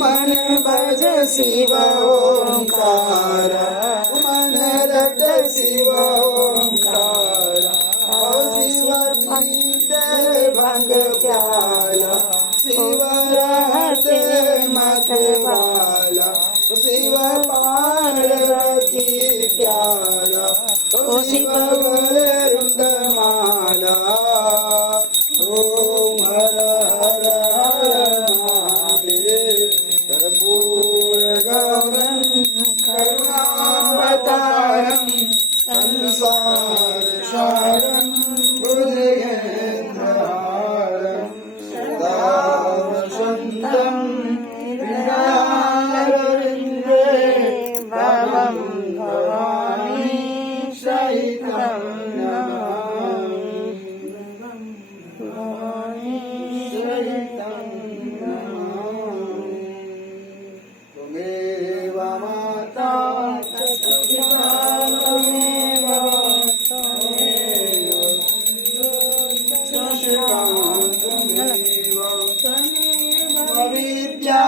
मन भज शिव ओंकार मन रट शिव ओंकार शिव पीते भंग प्याला शिव रहते मत वाला शिव पार्वती प्याला शिव रुद्र माला ओम हर हर हर महादेव कर्पूर गौरं करुणावतारं संसार सारं बुद्धिहेन्द्रहारं सदा वसन्तं हृदयारविन्दे भवं भवानी सहितं नमामि भवानी सहितं नमामि त्वमेव माता च पिता त्वमेव शशिकान्त त्वमेव विद्या